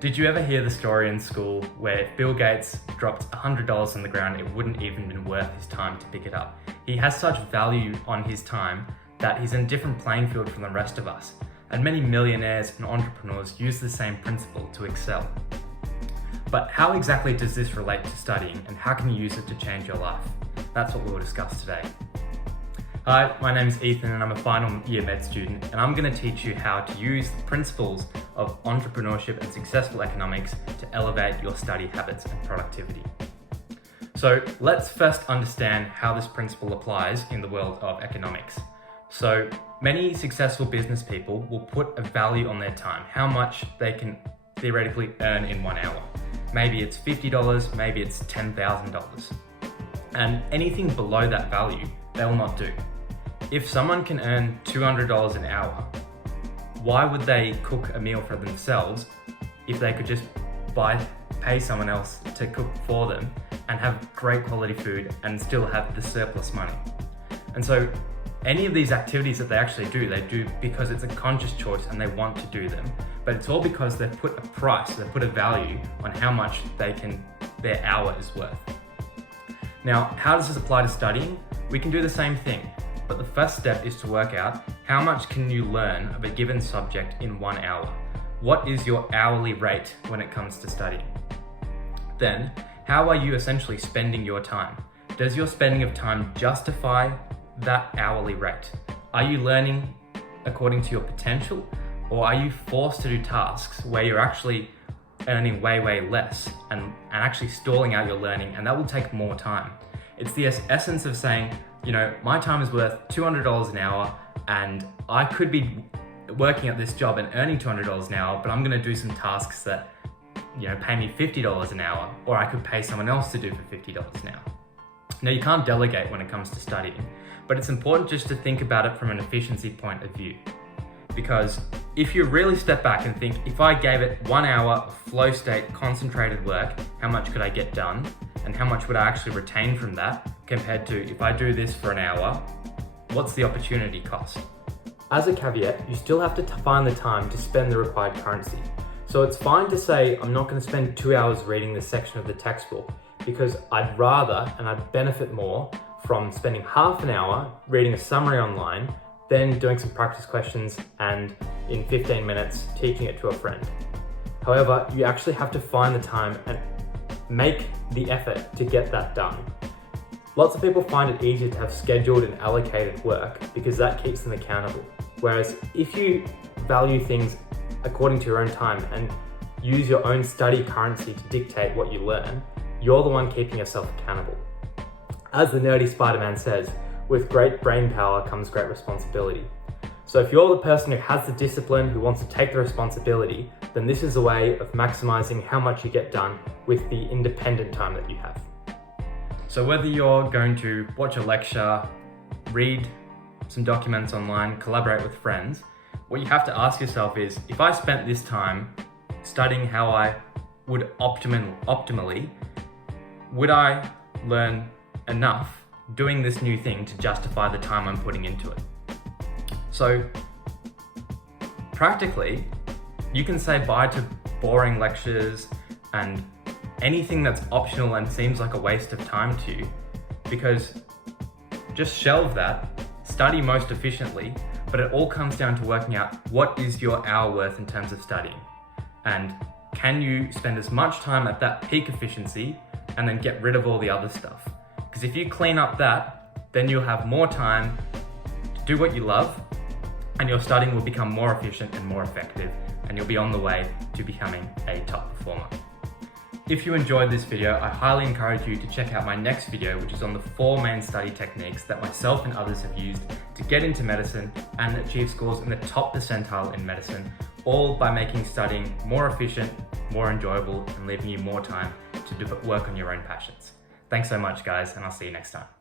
Did you ever hear the story in school where if Bill Gates dropped $100 on the ground, it wouldn't even been worth his time to pick it up? He has such value on his time that he's in a different playing field from the rest of us. And many millionaires and entrepreneurs use the same principle to excel. But how exactly does this relate to studying, and how can you use it to change your life? That's what we'll discuss today. Hi, my name is Ethan and I'm a final year med student, and I'm going to teach you how to use the principles of entrepreneurship and successful economics to elevate your study habits and productivity. So let's first understand how this principle applies in the world of economics. So many successful business people will put a value on their time, how much they can theoretically earn in 1 hour. Maybe it's $50, maybe it's $10,000. And anything below that value, they will not do. If someone can earn $200 an hour, why would they cook a meal for themselves if they could just pay someone else to cook for them and have great quality food and still have the surplus money? And so any of these activities that they actually do, they do because it's a conscious choice and they want to do them. But it's all because they've put a price, they've put a value on how much their hour is worth. Now, how does this apply to studying? We can do the same thing. But the first step is to work out how much can you learn of a given subject in 1 hour. What is your hourly rate when it comes to studying? Then, how are you essentially spending your time? Does your spending of time justify that hourly rate? Are you learning according to your potential, or are you forced to do tasks where you're actually earning way less and actually stalling out your learning, and that will take more time? It's the essence of saying, my time is worth $200 an hour and I could be working at this job and earning $200 an hour, but I'm gonna do some tasks that, pay me $50 an hour, or I could pay someone else to do for $50 an hour. Now, you can't delegate when it comes to studying, but it's important just to think about it from an efficiency point of view. Because if you really step back and think, if I gave it 1 hour of flow state concentrated work, how much could I get done? And how much would I actually retain from that compared to if I do this for an hour, what's the opportunity cost? As a caveat, you still have to find the time to spend the required currency. So it's fine to say, I'm not going to spend 2 hours reading this section of the textbook, because I'd rather and I'd benefit more from spending half an hour reading a summary online, then doing some practice questions and in 15 minutes teaching it to a friend. However, you actually have to find the time and make the effort to get that done. Lots of people find it easier to have scheduled and allocated work because that keeps them accountable. Whereas if you value things according to your own time and use your own study currency to dictate what you learn, you're the one keeping yourself accountable. As the nerdy Spider-Man says, with great brain power comes great responsibility. So if you're the person who has the discipline, who wants to take the responsibility, then this is a way of maximizing how much you get done with the independent time that you have. So whether you're going to watch a lecture, read some documents online, collaborate with friends, what you have to ask yourself is, if I spent this time studying how I would optimally, would I learn enough doing this new thing to justify the time I'm putting into it? So practically, you can say bye to boring lectures and anything that's optional and seems like a waste of time to you, because just shelve that, study most efficiently, but it all comes down to working out what is your hour worth in terms of studying, and can you spend as much time at that peak efficiency and then get rid of all the other stuff? Because if you clean up that, then you'll have more time to do what you love, and your studying will become more efficient and more effective, and you'll be on the way to becoming a top performer. If you enjoyed this video, I highly encourage you to check out my next video, which is on the 4 main study techniques that myself and others have used to get into medicine and achieve scores in the top percentile in medicine, all by making studying more efficient, more enjoyable, and leaving you more time to work on your own passions. Thanks so much, guys, and I'll see you next time.